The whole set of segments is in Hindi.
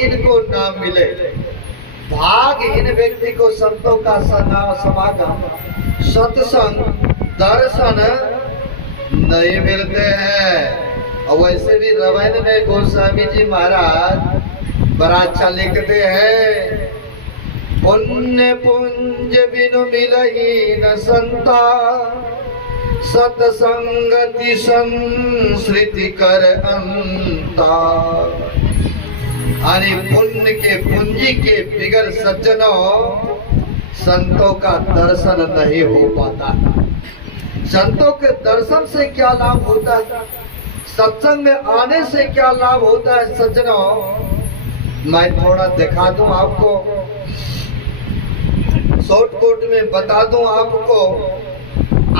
इनको ना मिले। भाग्यहीन व्यक्ति को संतों का समागम, सत्संग, दर्शन नहीं मिलते हैं। और वैसे भी रामायण में गोस्वामी जी महाराज बड़ा अच्छा लिखते हैं, पुण्य पुंज बिनु मिलही न संता, सत्संगति संस्कृति कर अंता। यानी पुण्य के पूंजी के बिगड़ सज्जनों संतों का दर्शन नहीं हो पाता। संतों के दर्शन से क्या लाभ होता है, सत्संग में आने से क्या लाभ होता है सज्जनों, मैं थोड़ा दिखा दूं आपको, शॉर्टकट में बता दूं आपको।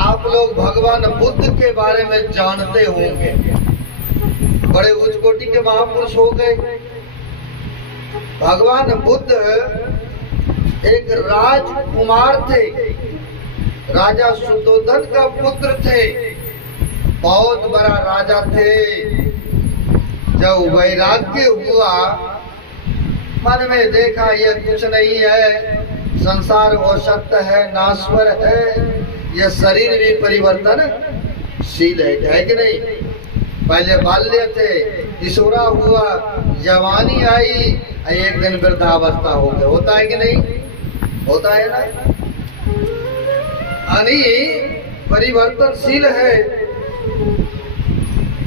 आप लोग भगवान बुद्ध के बारे में जानते होंगे, बड़े उच्च कोटि के महापुरुष हो गए। भगवान बुद्ध एक राजकुमार थे, राजा सुद्धोधन का पुत्र थे, बहुत बड़ा राजा थे। जब वैराग्य हुआ, मन में देखा ये कुछ नहीं है, संसार असत्य है, नाश्वर है, यह शरीर भी परिवर्तनशील है कि नहीं। पहले बाल्य थे, किशोरा हुआ, जवानी आई, एक दिन वृद्धावस्था हो गया, होता है कि नहीं, होता है ना। यानी परिवर्तनशील है।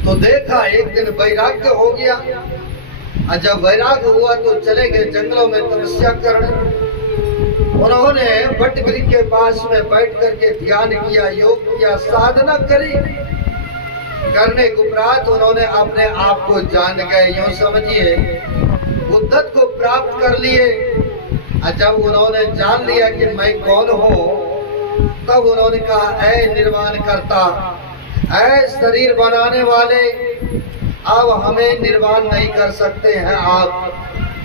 तो देखा एक दिन वैराग्य हो गया, और जब वैराग्य हुआ तो चले गए जंगलों में तपस्या करने। उन्होंने वट वृक्ष के पास में बैठ करके ध्यान किया, योग किया, साधना करी। करने के उपरांत उन्होंने अपने आप को जान गए, यूं समझिए बुद्धत्व को प्राप्त कर लिए। और जब उन्होंने जान लिया कि मैं कौन हूँ, तब उन्होंने कहा, ऐ निर्वाण करता, ऐ शरीर बनाने वाले, अब हमें निर्वाण नहीं कर सकते हैं आप,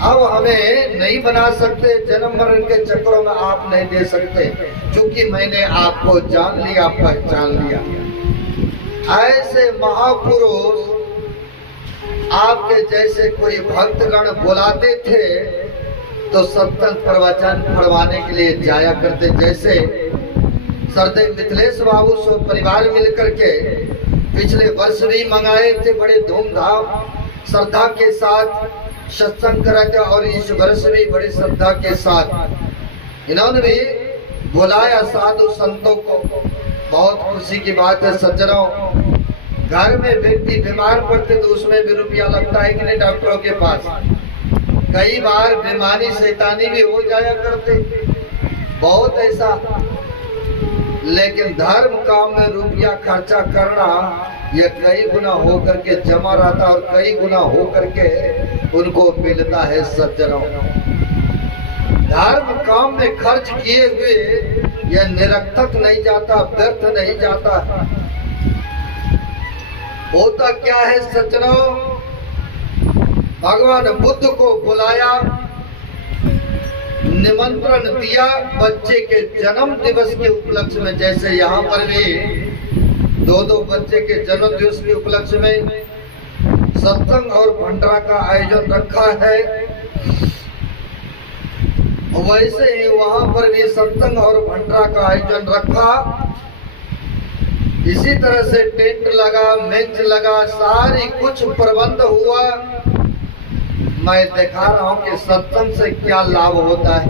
अब हमें नहीं बना सकते, जन्म मरण के चक्रों में आप नहीं दे सकते, क्योंकि मैंने आपको जान लिया, पहचान लिया। ऐसे महापुरुष आपके जैसे कोई भक्तगण बुलाते थे तो सत्संग प्रवचन पढ़वाने के लिए जाया करते। जैसे सरदेव मिथिलेश बाबू सो परिवार मिलकर के पिछले वर्ष भी मंगाए थे, बड़े धूमधाम श्रद्धा के साथ सत्संग कराते, और इस वर्ष भी बड़ी श्रद्धा के साथ इन्होंने भी बुलाया साधु संतों को। बहुत खुशी की बात है सज्जनों, घर में व्यक्ति बीमार पड़ते तो उसमें भी रुपया लगता है कि नहीं, डॉक्टरों के पास कई बार बीमारी शैतानी भी हो जाया करते, बहुत ऐसा। लेकिन धर्म काम में रुपया खर्चा करना यह कई गुना होकर के जमा रहता और कई गुना होकर के उनको मिलता है सज्जनों। धर्म काम में खर्च किए हुए यह निरर्थक नहीं जाता, व्यर्थ नहीं जाता। होता क्या है सज्जनों, भगवान बुद्ध को बुलाया, निमंत्रण दिया बच्चे के जन्म दिवस के उपलक्ष्य में। जैसे यहाँ पर भी दो बच्चे के जन्म दिवस के उपलक्ष्य में सत्संग और भंडारा का आयोजन रखा है, वैसे ही वहाँ पर भी सत्संग और भंडारा का आयोजन रखा। इसी तरह से टेंट लगा, मेज लगा, सारी कुछ प्रबंध हुआ। मैं दिखा रहा हूँ कि सत्संग से क्या लाभ होता है,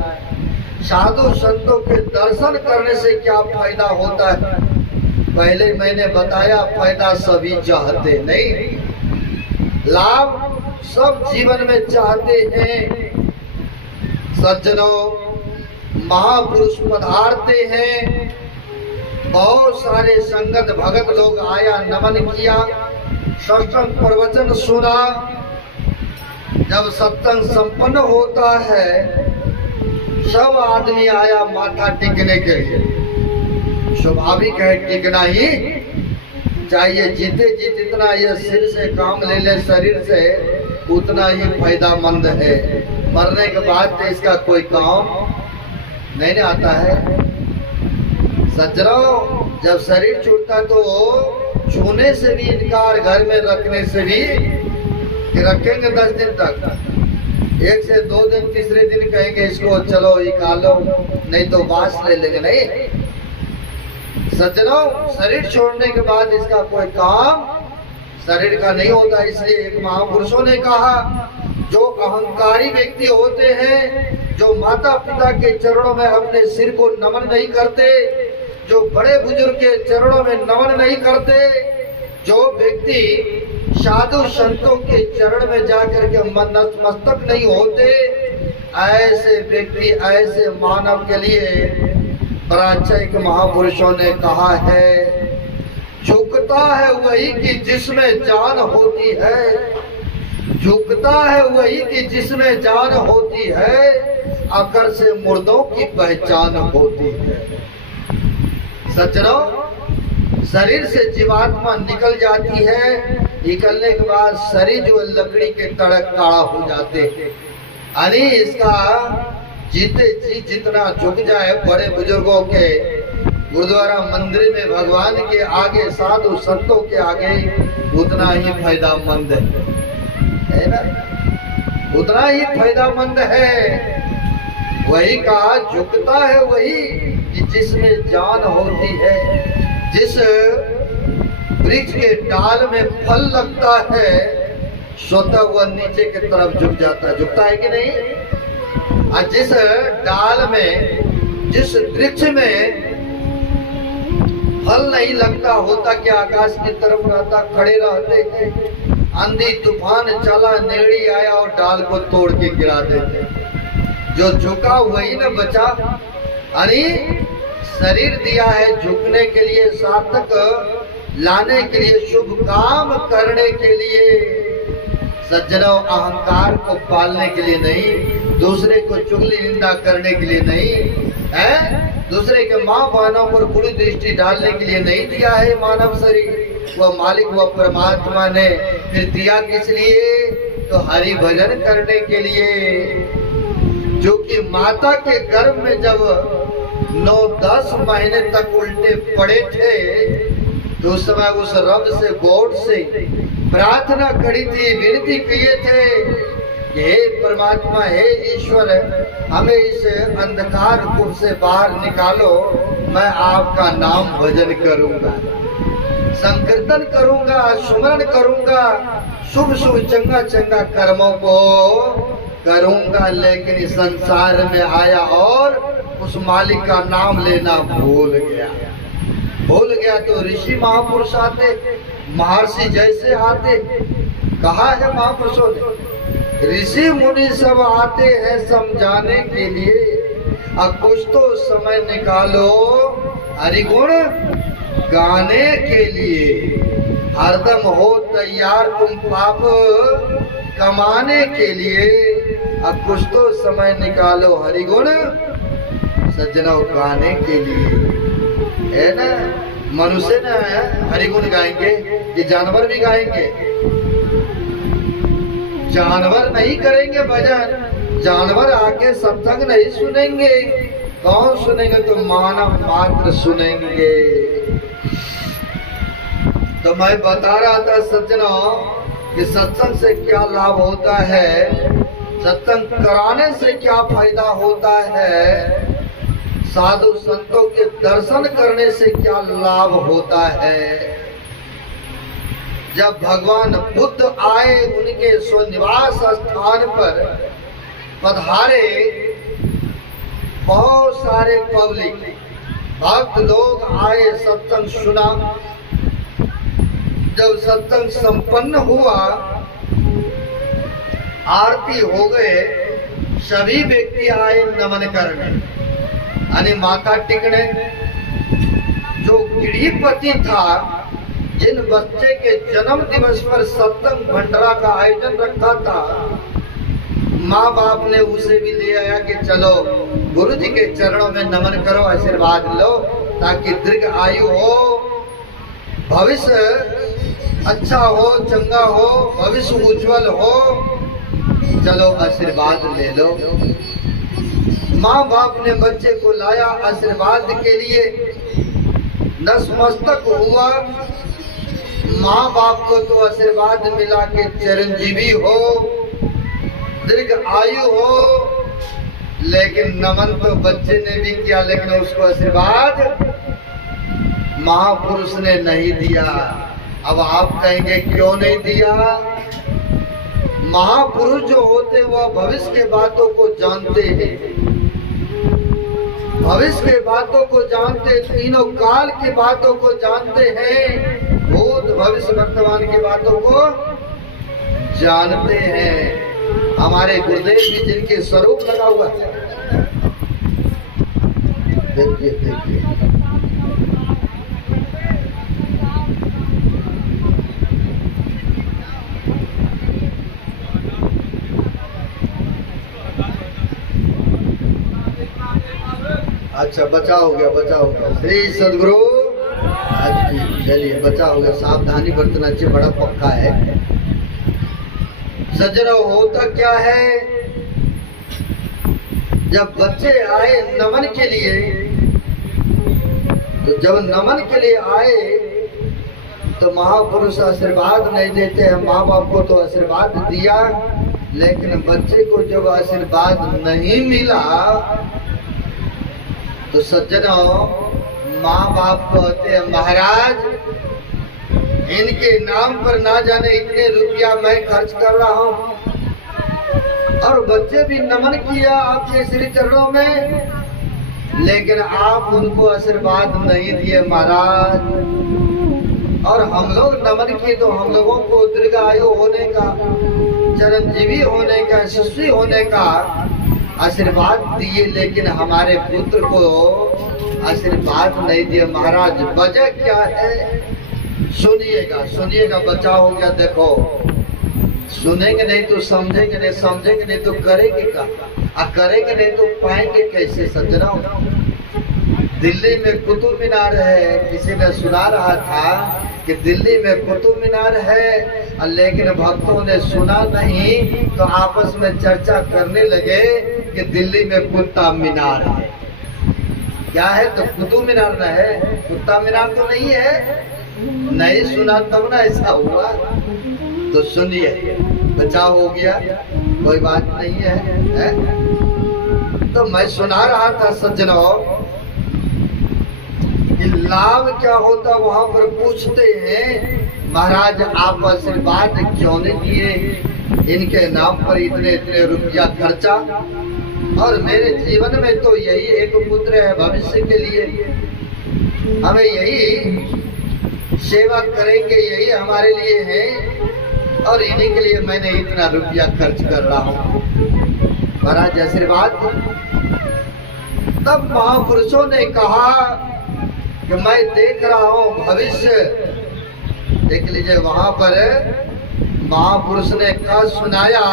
साधु संतों के दर्शन करने से क्या फायदा होता है। पहले मैंने बताया, फायदा सभी चाहते नहीं, लाभ सब जीवन में चाहते हैं। सज्जनों, महापुरुष पधारते हैं, बहुत सारे संगत भगत लोग आया, नमन किया, सत्संग प्रवचन सुना। जब सत्संग संपन्न होता है, सब आदमी आया माथा टेकने के लिए। स्वाभाविक है, टिकना ही चाहिए। जीते जी जितना ये सिर से काम ले ले शरीर से, उतना ही फायदामंद है। मरने के बाद तो इसका कोई काम नहीं आता है। सज्जनों, जब शरीर छूटता तो छूने से भी इनकार, घर में रखने से भी, कि रखेंगे 10 दिन तक, एक से 2 दिन, तीसरे दिन कहेंगे इसको चलो ये खा लो, नहीं तो बांस ले लेंगे। नहीं सज्जनों, शरीर छोड़ने के बाद इसका कोई काम शरीर का नहीं होता। इसलिए एक महापुरुषों ने कहा, जो अहंकारी व्यक्ति होते हैं, जो माता पिता के चरणों में अपने सिर को नमन नहीं करते, जो बड़े बुजुर्ग के चरणों में नमन नहीं करते, जो व्यक्ति साधु संतों के चरण में जाकर के नतमस्तक नहीं होते, ऐसे व्यक्ति, ऐसे मानव के लिए प्राचीन महापुरुषों ने कहा है, झुकता है वही कि जिसमें जान होती है, झुकता है वही कि जिसमें जान होती है, अकर से मुर्दों की पहचान होती है। सज्जनों, शरीर से जीवात्मा निकल जाती है, निकलने के बाद शरीर जो लकड़ी के तड़क काड़ा हो जाते हैं। यानी इसका जीते जी जितना झुक जाए बड़े बुजुर्गों के गुरुद्वारा मंदिर में भगवान के आगे, साधु संतों के आगे, उतना ही फायदामंद है ना, उतना ही फायदामंद है। वही कहा, झुकता है वही कि जिसमें जान होती है। जिस वृक्ष के डाल में फल लगता है, स्वतः वह नीचे की तरफ झुक जाता है, झुकता है कि नहीं। और जिस डाल में, जिस वृक्ष में फल नहीं लगता, होता क्या, आकाश की तरफ रहता, खड़े रहते थे, आंधी तूफान चला, नेड़ी आया और डाल को तोड़ के गिरा देते। जो झुका वही न बचा। अरे शरीर दिया है झुकने के लिए, सार्थक लाने के लिए, शुभ काम करने के लिए। सज्जनों, अहंकार को पालने के लिए नहीं, दूसरे को चुगली निंदा करने के लिए नहीं है, दूसरे के माँ बहनों पर बुरी दृष्टि डालने के लिए नहीं दिया है मानव शरीर। वह मालिक, वह परमात्मा ने फिर दिया किस लिए? तो हरि भजन करने के लिए। जो कि माता के गर्भ में जब 9-10 महीने तक उल्टे पड़े थे, तो उस समय उस रब से, गॉड से प्रार्थना करी थी, विनती किए थे, हे परमात्मा, हे ईश्वर, हमें इस अंधकार कुंड से बाहर निकालो, मैं आपका नाम भजन करूंगा, संकीर्तन करूंगा, सुमरण करूंगा, शुभ शुभ चंगा चंगा कर्मों को करूंगा। लेकिन इस संसार में आया और उस मालिक का नाम लेना भूल गया। भूल गया तो ऋषि महापुरुष आते, महर्षि जैसे आते। कहा है महापुरुषों ने, ऋषि मुनि सब आते हैं समझाने के लिए, अब कुछ तो समय निकालो हरिगुण गाने के लिए। हरदम हो तैयार तुम पाप कमाने के लिए, अब कुछ तो समय निकालो हरिगुण सज्जनों गाने के लिए, है ना। मनुष्य न हरिगुण गाएंगे, ये जानवर भी गाएंगे। जानवर नहीं करेंगे भजन, जानवर आके सत्संग नहीं सुनेंगे। कौन सुनेंगे? तो मानव मात्र सुनेंगे। तो मैं बता रहा था सज्जनों कि सत्संग से क्या लाभ होता है, सत्संग कराने से क्या फायदा होता है, साधु संतों के दर्शन करने से क्या लाभ होता है। जब भगवान बुद्ध आए, उनके स्वनिवास स्थान पर पधारे, बहुत सारे पब्लिक भक्त लोग आए, सत्संग सुना। जब सत्संग संपन्न हुआ, आरती हो गए, सभी व्यक्ति आए नमन करने, यानी माथा टेकने। जो गृहपति था, जिन बच्चे के जन्म दिवस पर सत्संग भंडारा का आयोजन रखा था, माँ बाप ने उसे भी ले आया कि चलो गुरु जी के चरणों में नमन करो, आशीर्वाद लो, ताकि दीर्घ आयु हो, भविष्य अच्छा हो, चंगा हो, भविष्य उज्जवल हो, चलो आशीर्वाद ले लो। माँ बाप ने बच्चे को लाया आशीर्वाद के लिए, नतमस्तक हुआ। माँ बाप को तो आशीर्वाद मिला कि चिरंजीवी हो, दीर्घ आयु हो। लेकिन नमन तो बच्चे ने भी किया, लेकिन उसको आशीर्वाद महापुरुष ने नहीं दिया। अब आप कहेंगे क्यों नहीं दिया? महापुरुष जो होते वह भविष्य के बातों को जानते हैं, भविष्य के बातों को जानते, तीनों काल की बातों को जानते हैं, भूत भविष्य वर्तमान की बातों को जानते हैं। हमारे गुरुदेव जी जिनके स्वरूप लगा हुआ है, देखिए देखिए, अच्छा बचा हो गया, बचा हो गया। श्री सदगुरु चलिए, बचा हो गया। सावधानी बरतना चाहिए, बड़ा पक्का है। सज्जनों, होता क्या है, जब बच्चे आए नमन के लिए, तो जब नमन के लिए आए तो महापुरुष आशीर्वाद नहीं देते हैं। माँ बाप को तो आशीर्वाद दिया, लेकिन बच्चे को जब आशीर्वाद नहीं मिला तो सज्जनों, माँ बाप कहते हैं महाराज इनके नाम पर ना जाने इतने रुपया मैं खर्च कर रहा हूँ, और बच्चे भी नमन किया आपके श्री चरणों में, लेकिन आप उनको आशीर्वाद नहीं दिए महाराज। और हम लोग नमन किए तो हम लोगों को दीर्घायु होने का, चिरंजीवी होने का, यशस्वी होने का आशीर्वाद दिए, लेकिन हमारे पुत्र को आशीर्वाद नहीं दिए महाराज। वजह क्या है? सुनिएगा सुनिएगा, बचा हो गया। देखो, सुनेंगे नहीं तो समझेंगे नहीं, समझेंगे नहीं तो करेंगे क्या, और करेंगे नहीं तो पाएंगे कैसे? सज्जनों, दिल्ली में कुतुब मीनार है, किसी ने सुना रहा था कि दिल्ली में कुतुब मीनार है, लेकिन भक्तों ने सुना नहीं तो आपस में चर्चा करने लगे कि दिल्ली में कुत्ता मीनार है। क्या है? तो कुतुब मीनार न है, कुत्ता मीनार तो नहीं है। नहीं सुना तब ना ऐसा हुआ। तो सुनिए, बचाव हो गया, कोई बात नहीं है। तो मैं सुना रहा था सज्जनों कि लाभ क्या होता, वहां पर पूछते हैं महाराज आप आशीर्वाद क्यों नहीं दिए, इनके नाम पर इतने इतने रुपया खर्चा, और मेरे जीवन में तो यही एक पुत्र है, भविष्य के लिए हमें यही सेवा करेंगे, यही हमारे लिए है, और इन्हीं के लिए मैंने इतना रुपया खर्च कर रहा हूँ, महाराज आशीर्वाद। तब महापुरुषों ने कहा कि मैं देख रहा हूँ भविष्य। देख लीजिए, वहां पर महापुरुष ने कहा, सुनाया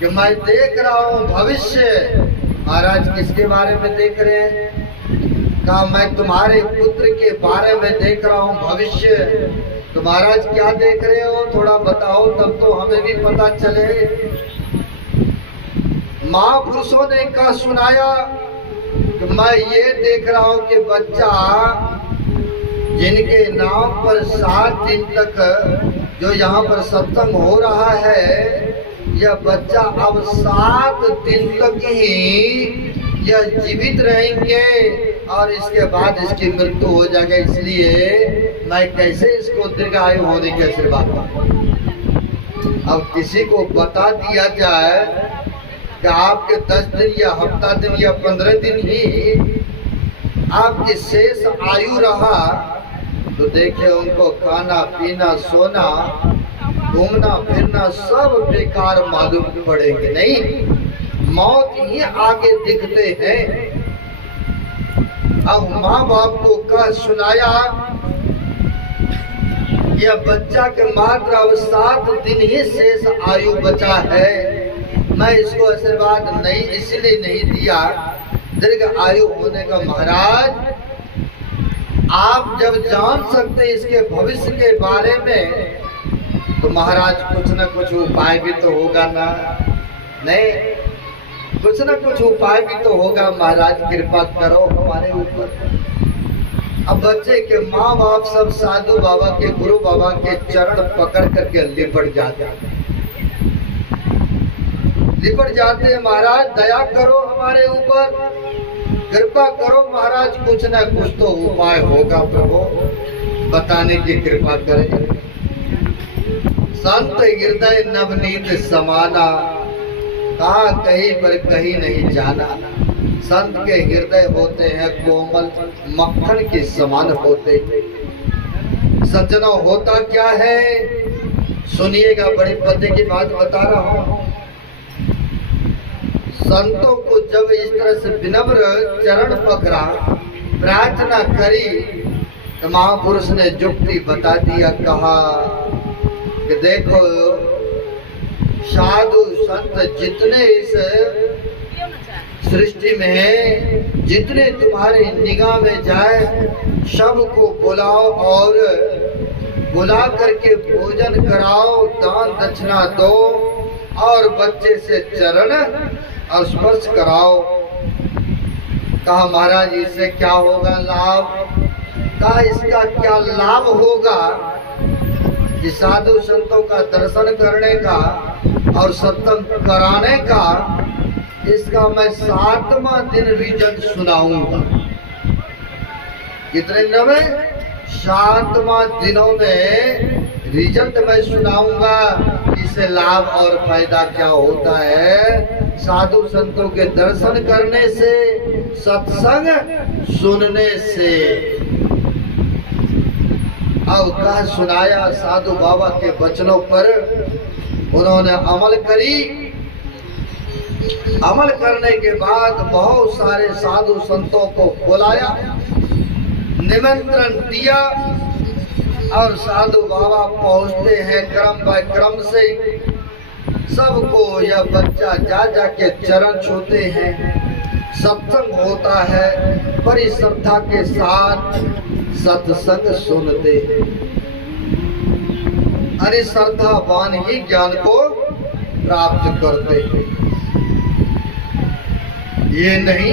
कि मैं देख रहा हूँ भविष्य। महाराज किसके बारे में देख रहे हैं? कहा मैं तुम्हारे पुत्र के बारे में देख रहा हूँ भविष्य। तो महाराज क्या देख रहे हो, थोड़ा बताओ, तब तो हमें भी पता चले। महापुरुषों ने कहा, सुनाया कि मैं ये देख रहा हूँ कि बच्चा जिनके नाम पर 7 दिन तक जो यहाँ पर सत्संग हो रहा है, यह बच्चा अब 7 दिन तक ही यह जीवित रहेंगे और इसके बाद इसकी मृत्यु हो जाएगा। इसलिए मैं कैसे इसको दीर्घायु होने के आशीर्वाद दूं। अब किसी को बता दिया जाए कि आपके 10 दिन या हफ्ता दिन या 15 दिन ही आपकी शेष आयु रहा, तो देखिए उनको खाना पीना सोना घूमना फिरना सब बेकार मालूम पड़ेंगे। नहीं, मौत ही आगे दिखते हैं। अब माँ बाप को कह सुनाया, यह बच्चा के मात्र अब 7 दिन ही शेष आयु बचा है, मैं इसको आशीर्वाद नहीं इसलिए नहीं दिया दीर्घ आयु होने का। महाराज आप जब जान सकते इसके भविष्य के बारे में, तो महाराज कुछ न कुछ उपाय भी तो होगा ना? नहीं, कुछ न कुछ उपाय भी तो होगा। महाराज कृपा करो हमारे ऊपर। अब बच्चे के माँ बाप सब साधु बाबा के, गुरु बाबा के चरण पकड़ करके लिपट जाते हैं। निपट जाते हैं। महाराज दया करो हमारे ऊपर, कृपा करो महाराज, कुछ ना कुछ तो उपाय होगा प्रभु, बताने की कृपा करें। संत हृदय नवनीत समाना, कहा कहीं पर कहीं नहीं जाना। संत के हृदय होते हैं कोमल, मक्खन के समान होते। सज्जनों होता क्या है, सुनिएगा, बड़े पते की बात बता रहा हूं। संतों को जब इस तरह से विनम्र चरण पकड़ा, प्रार्थना करी, तो महापुरुष ने जुक्ति बता दिया। कहा कि देखो साधु संत जितने इस सृष्टि में है, जितने तुम्हारी निगाह में जाए, सबको बुलाओ और बुला करके भोजन कराओ, दान दक्षिणा दो और बच्चे से चरण स्पर्श कराओ। कहा महाराज इससे क्या होगा लाभ? कहा इसका क्या लाभ होगा कि साधु संतों का दर्शन करने का और सत्संग कराने का, इसका मैं 7वां दिन रिजल्ट सुनाऊंगा। कितने दिनों में? 7वां दिनों में रिजल्ट मैं सुनाऊंगा। इससे लाभ और फायदा क्या होता है? साधु संतों के दर्शन करने से, सत्संग सुनने से। अब कहा सुनाया साधु बाबा के वचनों पर उन्होंने अमल करी। अमल करने के बाद बहुत सारे साधु संतों को बुलाया, निमंत्रण दिया और साधु बाबा पहुंचते हैं क्रम बाय क्रम से। सबको यह बच्चा जा जा के चरण छूते हैं, सत्संग होता है, बड़ी श्रद्धा के साथ सत्संग सुनते हैं। अरे श्रद्धावान ही ज्ञान को प्राप्त करते हैं। ये नहीं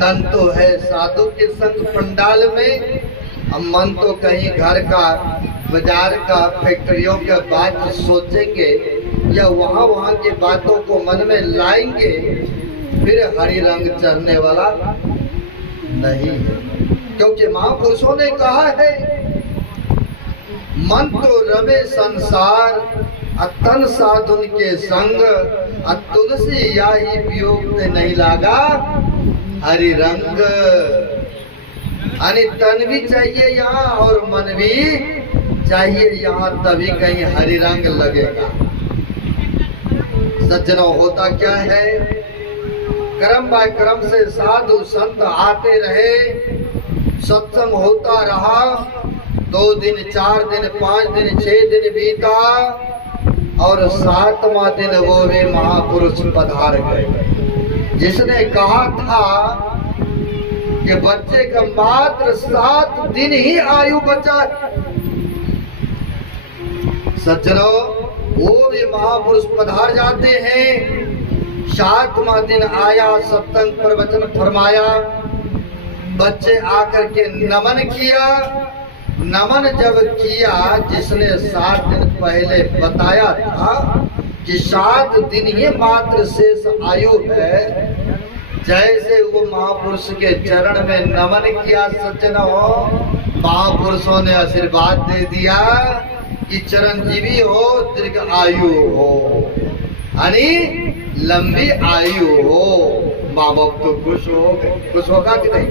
तन तो है साधु के संग पंडाल में, मन तो कहीं घर का, बाजार का, फैक्ट्रियों का बात सोचेंगे या वहाँ की बातों को मन में लाएंगे, फिर हरि रंग चढ़ने वाला नहीं है। क्योंकि महापुरुषों ने कहा है, मन तो रवे संसार तन साधुन के संग, तुलसी या ही वियोग में नहीं लागा हरि रंग। तन भी चाहिए यहाँ और मन भी चाहिए यहाँ, तभी कहीं हरि रंग लगेगा। सज्जनों होता क्या है, क्रम बाय क्रम से साधु संत आते रहे, सत्संग होता रहा। 2 दिन 4 दिन 5 दिन 6 दिन बीता और 7वां दिन वो भी महापुरुष पधार गए। जिसने कहा था कि बच्चे का मात्र 7 दिन ही आयु बचा, सज्जनों वो भी महापुरुष पधार जाते हैं। 7वां दिन आया, सत्संग प्रवचन फरमाया, बच्चे आकर के नमन किया। नमन जब किया, जिसने 7 दिन पहले बताया था कि 7 दिन ही मात्र शेष आयु है, जैसे वो महापुरुष के चरण में नमन किया, सज्जनों महापुरुषों ने आशीर्वाद दे दिया कि चिरंजीवी हो, दीर्घ आयु हो, यानी लंबी आयु हो। माँ बाप तो खुश हो गए, खुश होगा कि नहीं?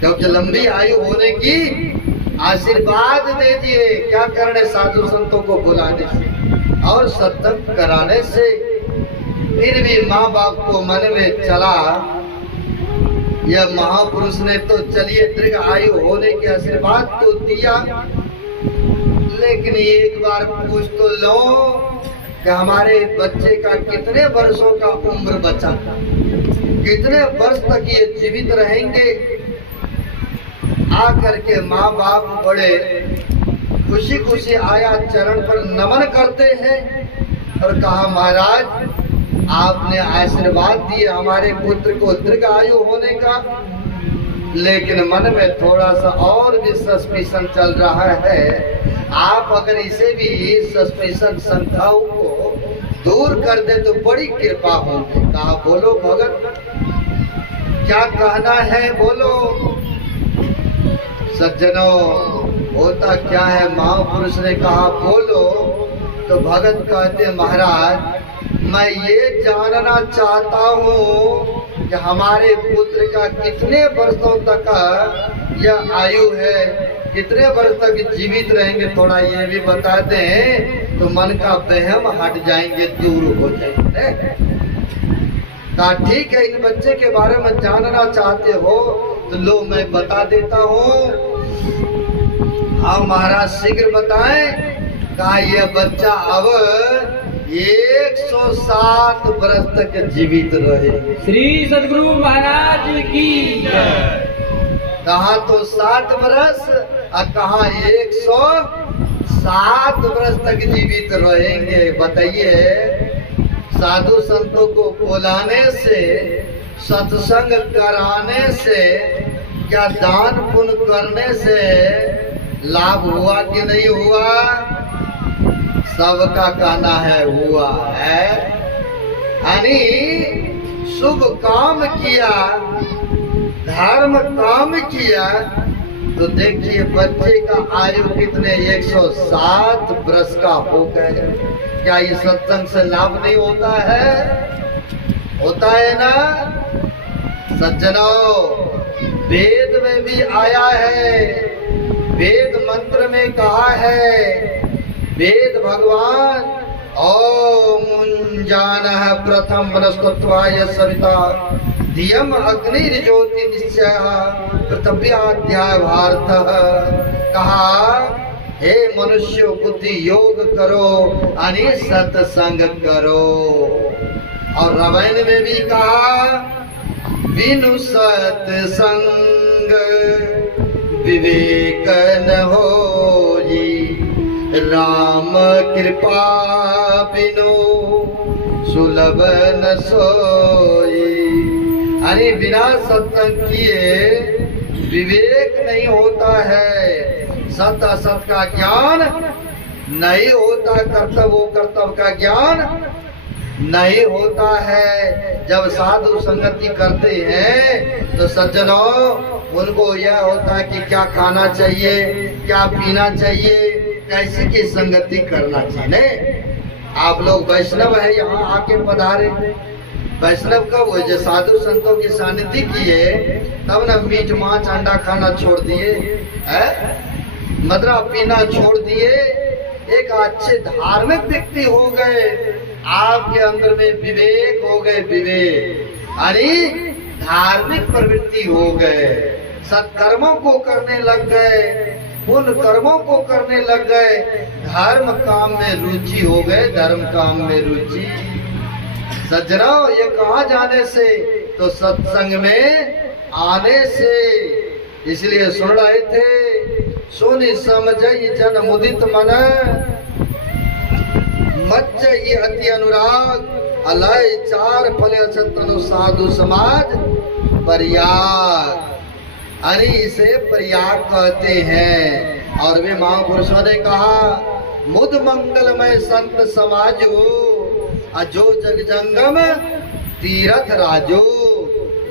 क्योंकि लंबी आयु होने की आशीर्वाद दे दिए। क्या करने? साधु संतों को बुलाने से और सत्संग कराने से। फिर भी माँ बाप को मन में चला, यह महापुरुष ने तो चलिए दीर्घ आयु होने की आशीर्वाद तो दिया, लेकिन एक बार पूछ तो लो कि हमारे बच्चे का कितने वर्षों का उम्र बचा, कितने वर्ष तक ये जीवित रहेंगे। आकर के माँ बाप बड़े खुशी खुशी आया, चरण पर नमन करते हैं और कहा महाराज आपने आशीर्वाद दिए हमारे पुत्र को दीर्घ आयु होने का, लेकिन मन में थोड़ा सा और भी सस्पिशन चल रहा है। आप अगर इसे भी सस्पिशन शंकाओं को दूर कर दे तो बड़ी कृपा होगी। कहा बोलो भगत, क्या कहना है बोलो। सज्जनों, होता क्या है, महापुरुष ने कहा बोलो। तो भगत कहते महाराज, मैं ये जानना चाहता हूँ कि हमारे पुत्र का कितने वर्षों तक यह आयु है, कितने वर्ष तक जीवित रहेंगे, थोड़ा ये भी बता दें तो मन का वहम हट जाएंगे, दूर हो जाएंगे। कहा ठीक है, इन बच्चे के बारे में जानना चाहते हो तो लो मैं बता देता हूँ। हाँ महाराज शीघ्र बताएं। कहा यह बच्चा अब 107 वर्ष तक जीवित रहे। श्री सद्गुरु महाराज की जय। कहा तो 7 वर्ष और कहा 107 वर्ष तक जीवित रहेंगे। बताइए, साधु संतों को बुलाने से, सत्संग कराने से, क्या दान पुण्य करने से लाभ हुआ कि नहीं हुआ? सबका कहना है हुआ है। यानी शुभ काम किया, धर्म काम किया तो देखिए बच्चे का आयु कितने 107 वर्ष का हो गए। क्या ये सत्संग से लाभ नहीं होता है? होता है ना सज्जनों। वेद में भी आया है, वेद मंत्र में कहा है, वेद भगवान ओम मुंजानः प्रथम वनस्पत्वाय सविता धियम अग्नि ज्योति निश्चय पृथ्व्याध्याय भारतः। कहा हे मनुष्य बुद्धि योग करो अनि सत्संग करो। और रामायण में भी कहा बिनु सत्संग विवेक न होई, राम कृपा बिनु सुलभ न सोई। अरे बिना सत्संग किए विवेक नहीं होता है, सत असत का ज्ञान नहीं होता, कर्तव्य कर्तव्य का ज्ञान नहीं होता है। जब साधु संगति करते हैं तो सज्जनों उनको यह होता है कि क्या खाना चाहिए, क्या पीना चाहिए, कैसे की संगति करना चाहिए। आप लोग वैष्णव है, यहाँ आके पधारे। वैष्णव कब हुए? जो साधु संतों की सानिध्य किए तब न मीट मांस अंडा खाना छोड़ दिए, मदरा पीना छोड़ दिए, एक अच्छे धार्मिक व्यक्ति हो गए। आपके अंदर में विवेक हो गए, विवेक अरे धार्मिक प्रवृत्ति हो गए, सत्कर्मों को करने लग गए, पुण्य कर्मों को करने लग गए, धर्म काम में रुचि हो गए, धर्म काम में रुचि। सज्जनों ये कहाँ जाने से? तो सत्संग में आने से। इसलिए सुन रहे थे, सुनि समझई जन मुदित मन, मज्जई अति अनुराग, अलय चार फले सतनु साधु समाज परियाग। अरे इसे परियाग कहते हैं। और वे महापुरुषों ने कहा मुद मंगलमय संत समाजो, अजो जग जंगम तीरथ राजो।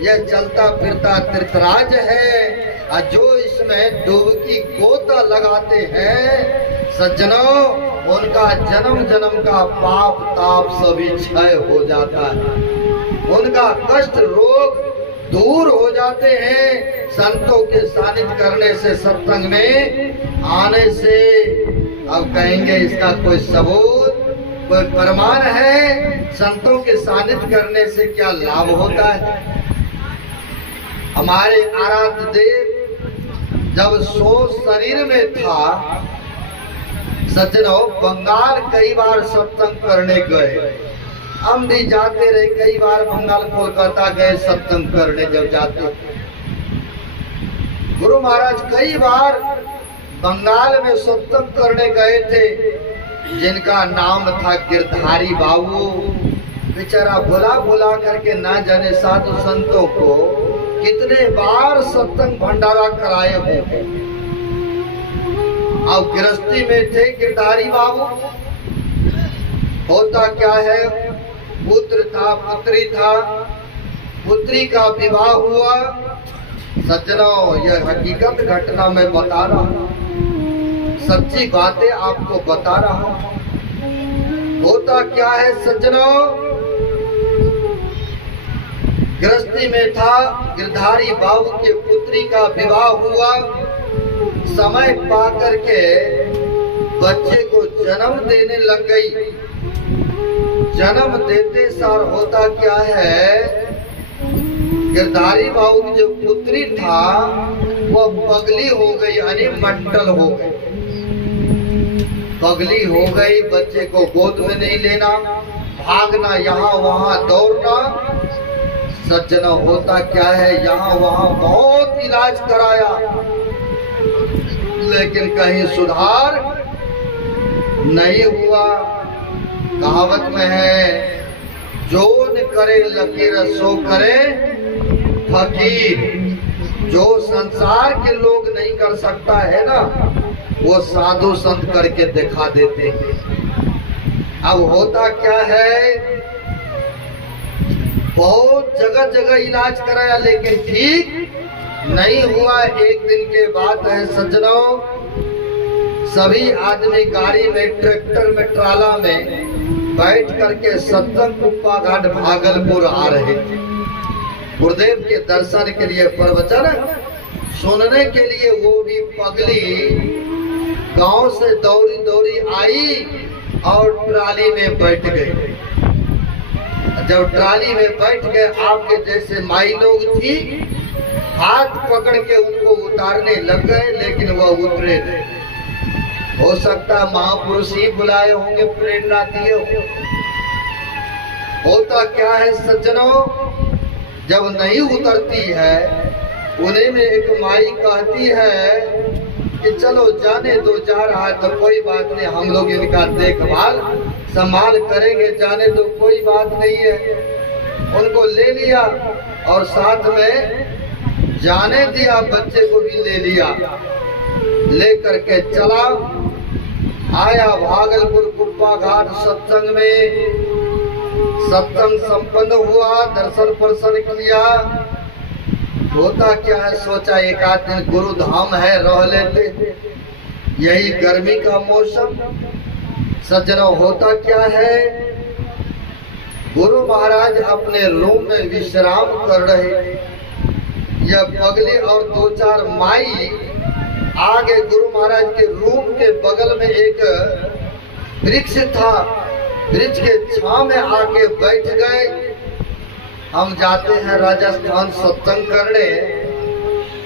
यह चलता फिरता तीर्थराज है, जो इसमें डुबकी गोता लगाते हैं सज्जनों उनका जन्म जन्म का पाप ताप सभी क्षय हो जाता है, उनका कष्ट रोग दूर हो जाते हैं संतों के सानिध्य करने से, सत्संग में आने से। अब कहेंगे इसका कोई सबूत, कोई प्रमाण है? संतों के सानिध्य करने से क्या लाभ होता है? हमारे आराध्य देव जब सो शरीर में था सज्जनों, बंगाल कई बार सत्संग करने गए। हम भी जाते रहे, कई बार बंगाल कोलकाता गए सत्संग करने। जब जाते गुरु महाराज कई बार बंगाल में सत्संग करने गए थे, जिनका नाम था गिरधारी बाबू। बेचारा बुला बुला करके ना जाने साधु संतों को कितने बार सत्संग भंडारा कराए होंगे। अब गृहस्थी में थे गिरधारी बाबू, होता क्या है, पुत्र था पुत्री था, पुत्री का विवाह हुआ। सज्जनों, यह हकीकत घटना मैं बता रहा हूँ, सच्ची बातें आपको बता रहा हूँ। होता क्या है सज्जनों, गृहस्थी में था, गिरधारी बाबू के पुत्री का विवाह हुआ। समय पा करके बच्चे को जन्म देने लग गई। जन्म देते सार होता क्या है, गिरधारी बाबू की जो पुत्री था वह पगली हो गई, यानी मंटल हो गई। पगली हो गई, बच्चे को गोद में नहीं लेना, भागना, यहाँ वहाँ दौड़ना। सज्जनों, होता क्या है, यहाँ वहाँ बहुत इलाज कराया, लेकिन कहीं सुधार नहीं हुआ। कहावत में है, जो न करे लकीर सो करे फकीर। जो संसार के लोग नहीं कर सकता है ना, वो साधु संत करके दिखा देते हैं। अब होता क्या है, बहुत जगह जगह इलाज कराया लेकिन ठीक नहीं हुआ। एक दिन के बात है सज्जनों, सभी आदमी गाड़ी में, ट्रैक्टर में, ट्राला में बैठ करके सत्संग कुप्पा घाट भागलपुर आ रहे थे, गुरुदेव के दर्शन के लिए, प्रवचन सुनने के लिए। वो भी पगली गांव से दौड़ी दौड़ी आई और ट्राली में बैठ गई। जब ट्राली में बैठ गए, आपके जैसे माई लोग थी, हाथ पकड़ के उनको उतारने लग गए, लेकिन वह उतरे नहीं। हो सकता महापुरुष ही बुलाए होंगे, प्रेरणा दिए होंगे। होता क्या है सज्जनों, जब नहीं उतरती है, उन्हें में एक माई कहती है कि चलो जाने दो, जा रहा है तो कोई बात नहीं, हम लोग इनका देखभाल संभाल करेंगे, जाने दो, कोई बात नहीं है। उनको ले लिया और साथ में जाने दिया, बच्चे को भी ले लिया, ले करके चला। आया भागलपुर कुप्पा घाट सत्संग में, सत्संग संपन्न हुआ, दर्शन प्रसन्न किया। होता क्या है, सोचा एक आध दिन गुरु धाम है, रह लेते, यही गर्मी का मौसम। सज्जनों, होता क्या है, गुरु महाराज अपने रूम में विश्राम कर रहे। यह पगली और दो चार माई आगे गुरु महाराज के रूम के बगल में एक वृक्ष था, वृक्ष के छांव में आके बैठ गए। हम जाते हैं राजस्थान सत्संग करने,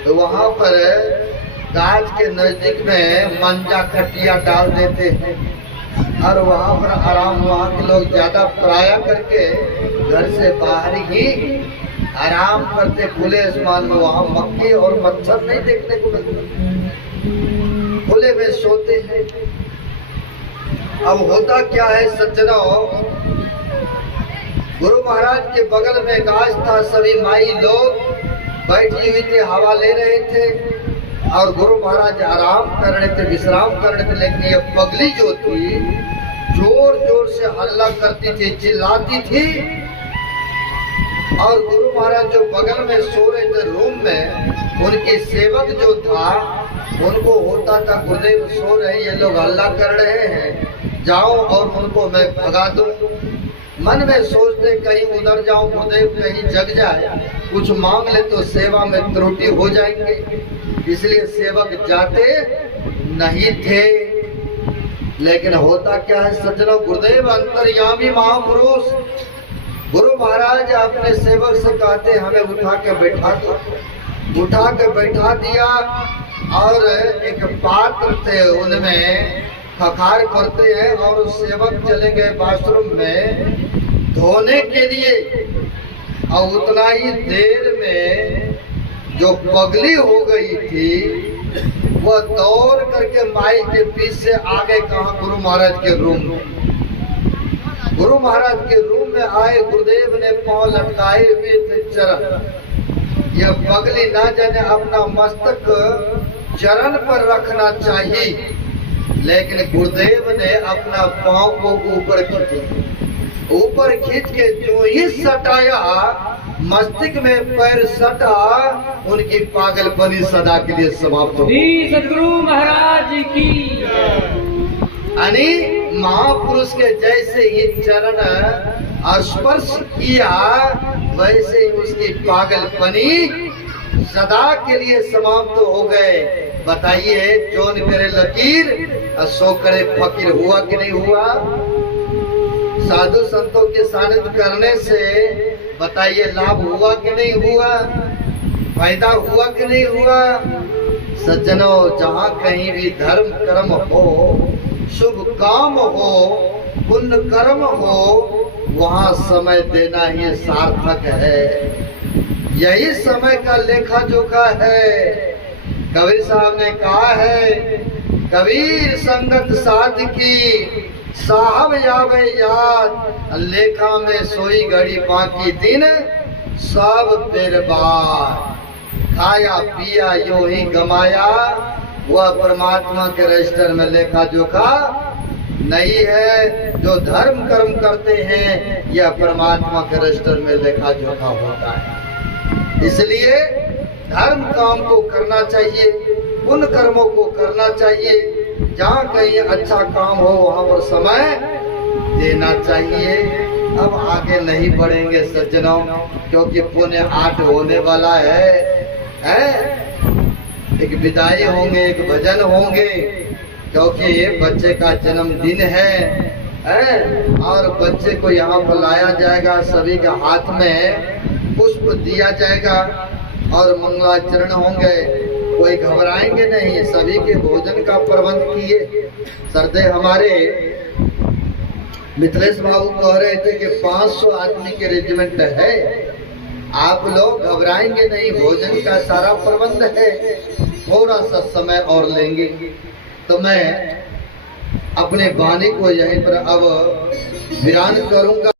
तो वहां पर गाज के नजदीक में मंजा खटिया डाल देते हैं और वहां पर आराम, वहां के लोग ज्यादा पराया करके घर से बाहर ही आराम करते, खुले आसमान में। वहां मक्खी और मच्छर नहीं देखने को मिलता, खुले में सोते हैं। अब होता क्या है सज्जनों, गुरु महाराज के बगल में गाछ था, सभी माई लोग बैठी हुई थी, हवा ले रहे थे और गुरु महाराज आराम कर रहे थे, विश्राम कर रहे थे। लेकिन ये पगली जो थी जोर जोर से हल्ला करती थी, चिल्लाती थी। और गुरु महाराज जो बगल में सो रहे थे रूम में, उनके सेवक जो था, उनको होता था गुरुदेव सो रहे, ये लोग हल्ला कर रहे हैं, जाओ और उनको मैं भगा दूं। मन में सोचते कहीं उधर जाऊं, गुरुदेव कहीं जग जाए, कुछ मांग ले तो सेवा में त्रुटि हो जाएंगे, इसलिए सेवक जाते नहीं थे। लेकिन होता क्या है सज्जनों, गुरुदेव अंतर्यामी महापुरुष, गुरु महाराज अपने सेवक से कहते हमें उठा के बैठा दो। उठा के बैठा दिया और एक पात्र थे, उनमें खखार करते हैं और सेवक चले गए बाथरूम में धोने के लिए। और उतना ही देर में जो पगली हो गई थी, वह दौड़ करके माई के पीछे आगे, कहा गुरु महाराज के रूम में। गुरु महाराज के रूम में आए, गुरुदेव ने पांव लटकाए हुए थे चरण। यह पगली ना जाने अपना मस्तक चरण पर रखना चाहिए, लेकिन गुरुदेव ने अपना पांव को ऊपर खींच के जो ही सटाया, मस्तिष्क में पैर सटा, उनकी पागलपनी सदा के लिए समाप्त हो गई। सदगुरु महाराज की। यानी महापुरुष के जैसे ही चरण स्पर्श किया, वैसे ही उसकी पागलपनी सदा के लिए समाप्त हो गए। बताइए, जोन करे लकीर सो करे फकीर, हुआ कि नहीं हुआ? साधु संतों के सानिध्य करने से बताइए लाभ हुआ कि नहीं हुआ? फायदा हुआ कि नहीं हुआ? सज्जनों, जहाँ कहीं भी धर्म कर्म हो, शुभ काम हो, पुण्य कर्म हो, वहाँ समय देना ही सार्थक है। यही समय का लेखा जोखा है। कबीर साहब ने कहा है, कबीर संगत साध की साहब यावे याद, लेखा में सोई घड़ी बाकी दिन सब बर्बाद। खाया पिया यूं ही गमाया, वह परमात्मा के रजिस्टर में लेखा जोखा नहीं है। जो धर्म कर्म करते हैं, यह परमात्मा के रजिस्टर में लेखा जोखा होता है। इसलिए धर्म काम को करना चाहिए, पुण्य कर्मों को करना चाहिए। जहाँ कहीं अच्छा काम हो, वहाँ पर समय देना चाहिए। अब आगे नहीं बढ़ेंगे सज्जनों, क्योंकि पुण्य 8 होने वाला है। एक विदाई होंगे, एक भजन होंगे, क्योंकि बच्चे का जन्मदिन है और बच्चे को यहाँ पर लाया जाएगा। सभी के हाथ में पुष्प दिया जाएगा और मंगलाचरण होंगे। कोई घबराएंगे नहीं, सभी के भोजन का प्रबंध किए। सरदे हमारे मिथिलेश बाबू कह रहे थे कि 500 आदमी के रेजिमेंट है, आप लोग घबराएंगे नहीं, भोजन का सारा प्रबंध है। थोड़ा सा समय और लेंगे तो मैं अपने वाणी को यहीं पर अब विराम करूंगा।